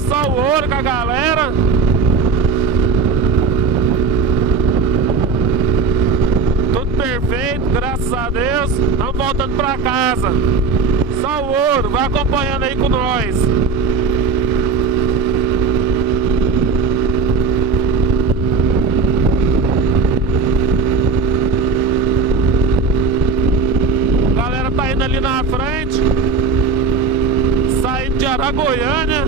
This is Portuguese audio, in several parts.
nós, só o ouro com a galera. Tudo perfeito, graças a Deus. Estamos voltando pra casa. Só o ouro, vai acompanhando aí com nós. A galera tá indo ali na frente, saindo de Aragoiânia,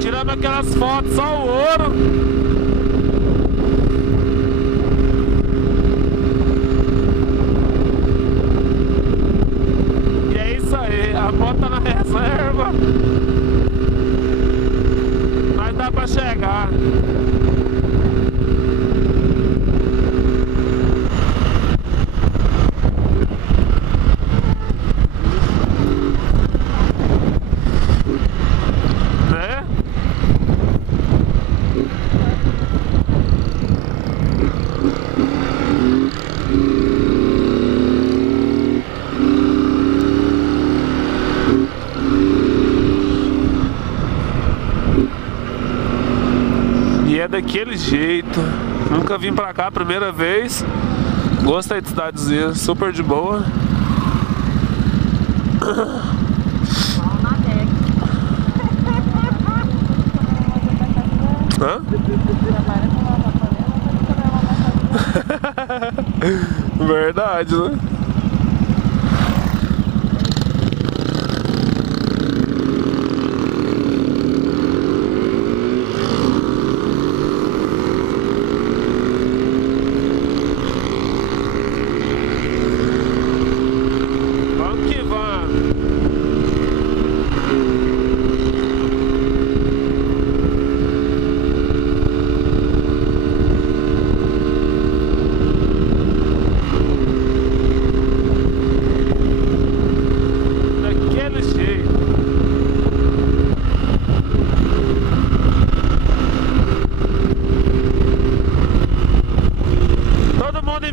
tirando aquelas fotos, só o ouro. A moto tá na reserva, mas dá pra chegar. Né? É daquele jeito. Nunca vim pra cá, primeira vez. Gostei de cidadezinha, super de boa. Hã? Verdade, né?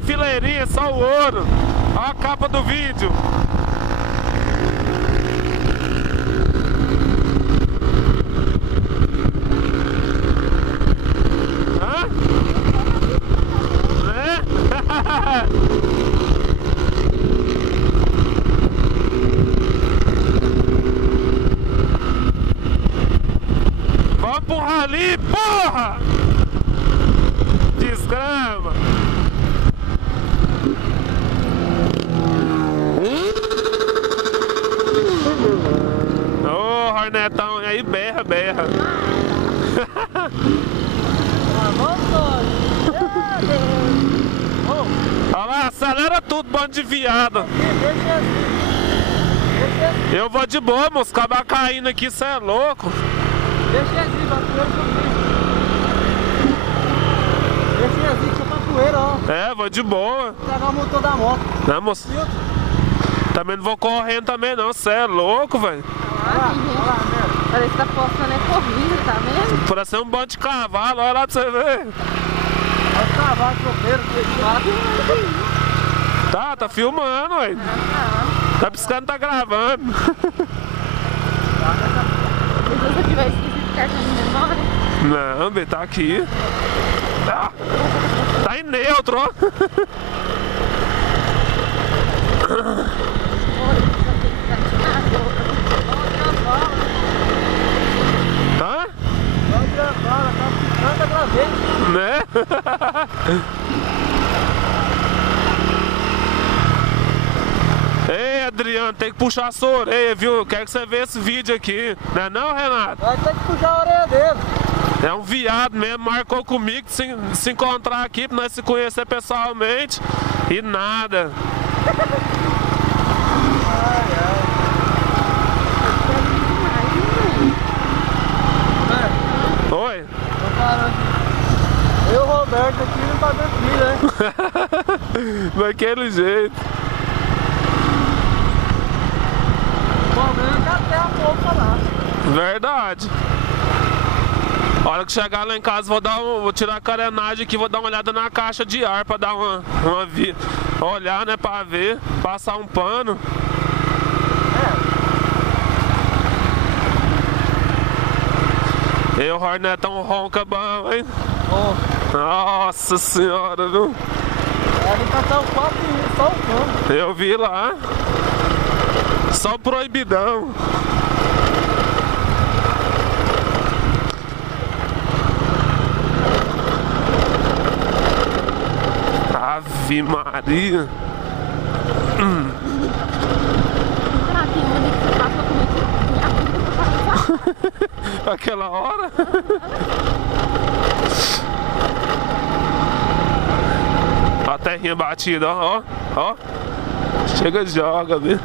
Fileirinha, só o ouro. Olha a capa do vídeo. Hã? É? Vamos pro rally, porra! Desgrama. Ô, Hornetão, aí berra, berra. Olha lá, acelera tudo, bando de viado. Eu vou de boa, moço, acabar caindo aqui, cê é louco. Deixa assim, deixa pra poeira, ó. É, vou de boa. Pegar o motor da moto. Não, moço. Também não vou correndo também não, cê é louco, velho. Olha lá, parece que tá postando é corrida, tá vendo? Parece um bando de cavalo, olha lá pra você ver. Olha os cavalos trofeiros desse lado. Tá filmando, velho. Tá piscando, tá gravando. Se você tiver esquecido de cartão de memória. Não, bem, tá aqui. Tá em neutro, ó. Tá? Né? Ei, Adriano, tem que puxar a sua orelha, viu? Quero que você veja esse vídeo aqui. Não é não, Renato? Vai ter que puxar a orelha dele. É um viado mesmo, marcou comigo de se encontrar aqui pra nós se conhecer pessoalmente. E nada. Oi? Eu, Roberto, aqui não tá dando filho, né? Daquele jeito. Bom, mesmo que até a pouco lá. Verdade. A hora que chegar lá em casa, vou tirar a carenagem aqui, vou dar uma olhada na caixa de ar pra dar olhar, né, pra ver, passar um pano. E o Hornetão ronca bom, hein? Ó, Nossa senhora, viu? ali tá só o papo e só o cano. Eu vi lá. Só proibidão. Ave Maria. Será que uma que você passa comigo? Aquela hora? A terrinha batida, ó, ó. Chega e joga, viu?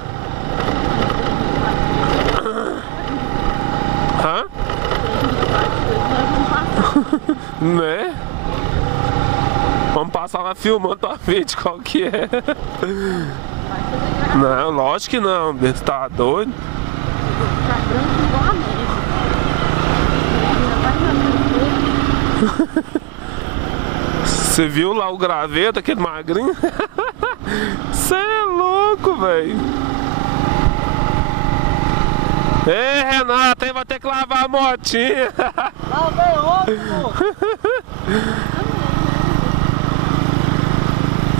Hã? Né? Vamos passar lá filmando pra ver de qual que é. Não, lógico que não, Beto, tá doido? Tá branco igual a neve. Você viu lá o graveto, aquele magrinho? Cê é louco, velho. Ei, Renata, aí vai ter que lavar a motinha. Lá vem outro, pô.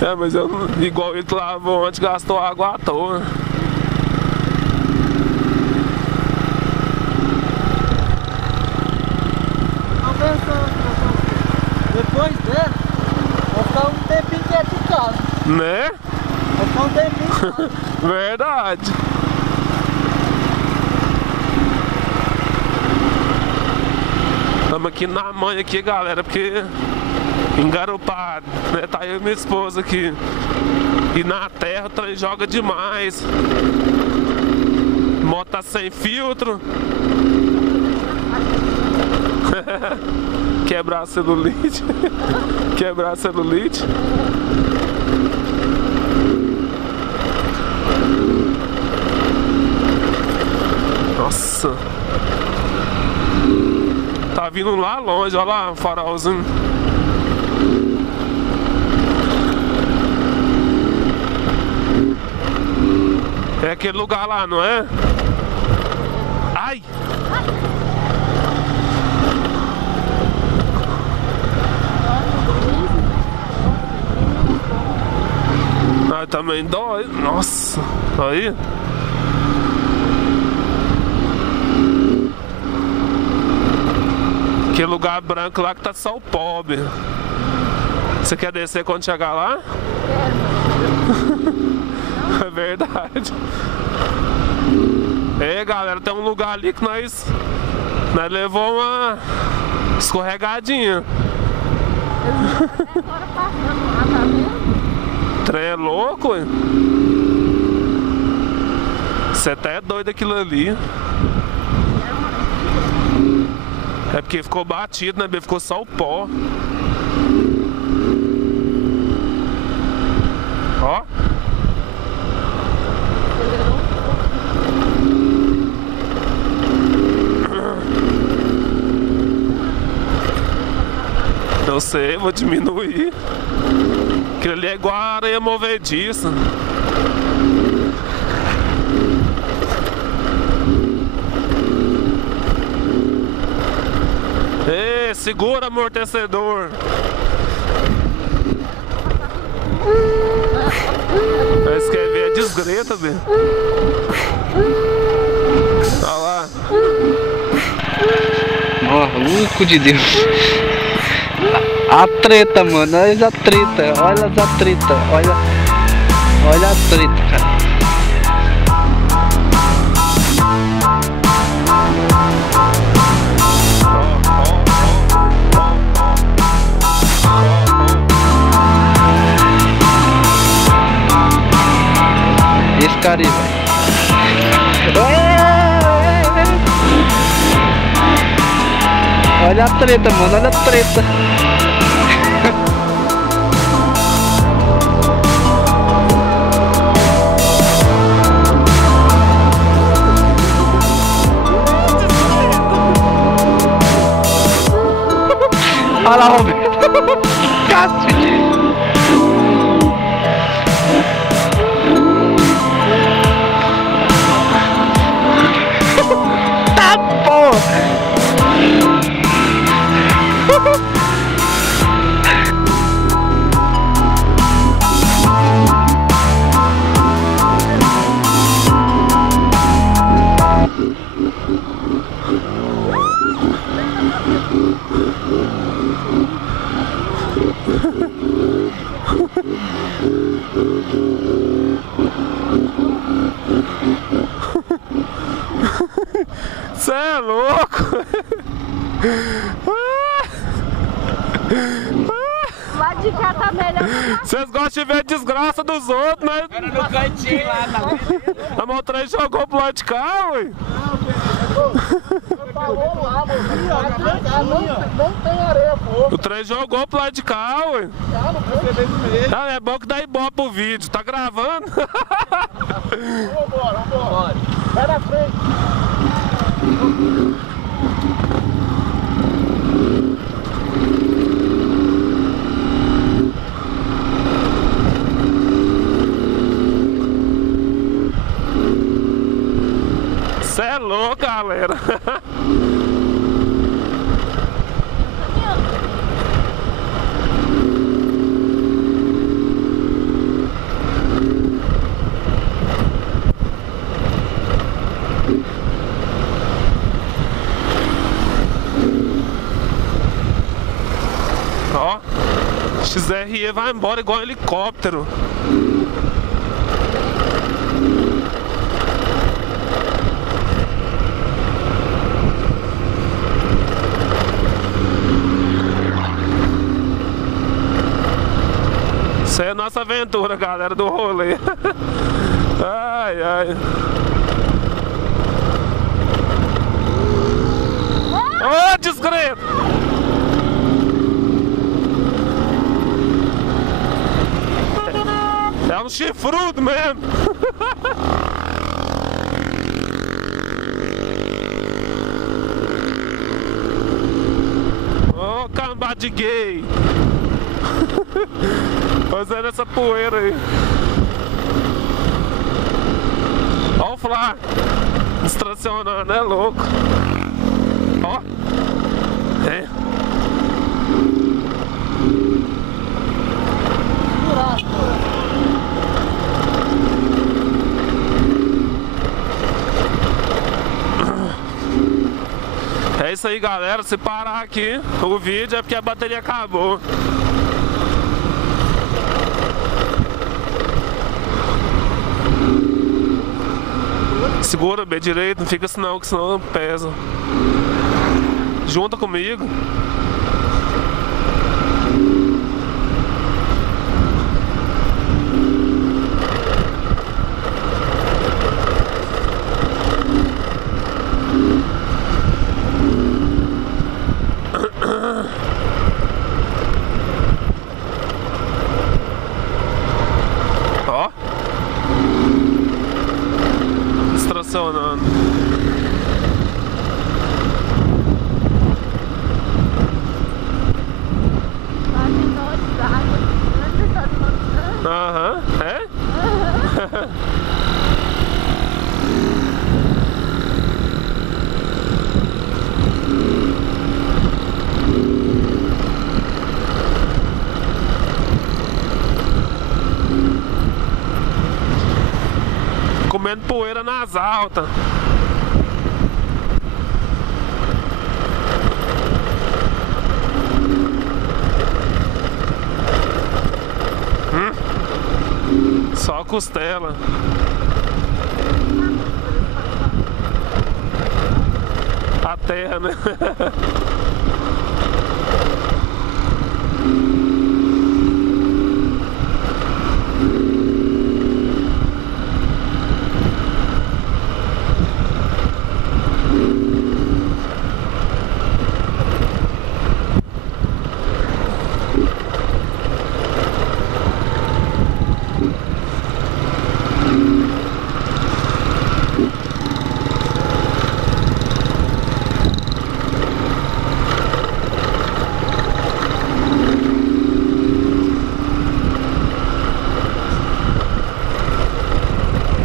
É, mas eu, igual ele lavou antes, gastou água à toa. Não pensando, depois dele, vai ficar um tempinho quieto em casa. Né? Vai ficar um tempinho em casa. Verdade. Estamos aqui na manhã aqui, galera, porque engarupado, né? Tá eu e minha esposa aqui. E na terra o trem joga demais. Moto tá sem filtro. Quebrar a celulite. Quebrar a celulite. Nossa. Tá vindo lá longe, olha lá o farolzinho. É aquele lugar lá, não é? Ai! Ai, também dói. Nossa, aí. Aquele lugar branco lá que tá só o pobre. Você quer descer quando chegar lá? É verdade. É, galera, tem um lugar ali que nós levou uma escorregadinha. Agora passando lá, tá vendo? Trem é louco, hein? Você até é doido aquilo ali. É porque ficou batido, né? Ficou só o pó. Ó. Eu sei, vou diminuir. Aquilo ali é igual a areia movediça. Ei, segura, amortecedor. Mas quer ver a desgreta, velho. Olha lá. Ó, louco de Deus. A treta, mano, olha a treta, olha a treta, olha a treta, cara. Esse cara aí, velho. Olha a treta, mano, olha a treta. Olha lá, Roberto. Cacete. Tá, porra. Cê é louco! Lá de cá tá melhor. Vocês gostam de ver a desgraça dos outros, né? Era no cantinho lá, tá vendo? Mas o trem jogou pro lado de cá, ué. Falou lá, não tem areia, pô. O trem jogou pro lado de cá, ué. Ah, é bom que dá ibope pro vídeo. Tá gravando? Vambora. Vai na frente. Cê é louco, galera. Ó, XRE vai embora igual um helicóptero. Isso é a nossa aventura, galera, do rolê. Ai, ai. Ô, desgrito! É um chifrudo mesmo. Ô, cambá de gay. Fazendo essa poeira aí. Ó o Flá distracionando, é louco. Ó. É. É isso aí, galera. Se parar aqui o vídeo é porque a bateria acabou. Segura bem direito, não fica assim não, que senão pesa. Junta comigo. Ó. Distracionando. Aham, é? Comendo poeira nas altas. Só costela. A terra, né?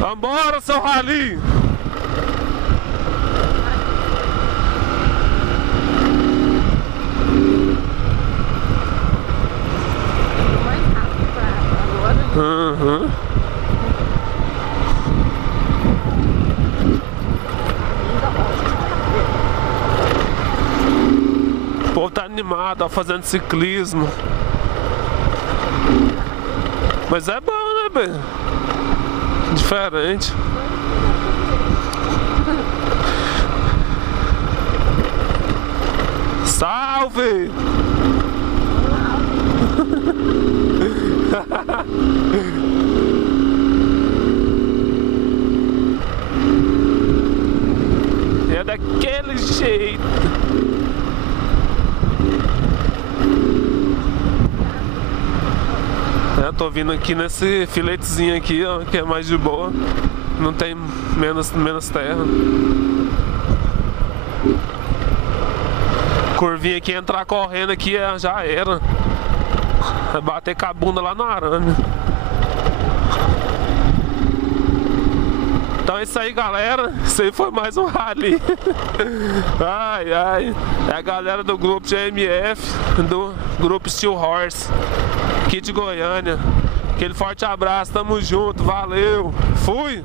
Vambora, seu rali! Uhum. O povo tá animado, ó, fazendo ciclismo. Mas é bom, né, bem? Diferente. filho? É daquele jeito. Eu tô vindo aqui nesse filetezinho aqui, ó, que é mais de boa. Não tem menos terra. Curvinha aqui, entrar correndo aqui já era. Vai bater com a bunda lá no arame. Então é isso aí, galera. Isso aí foi mais um rally. Ai, ai. É a galera do grupo GMF, do grupo Steel Horse, aqui de Goiânia. Aquele forte abraço, tamo junto, valeu. Fui!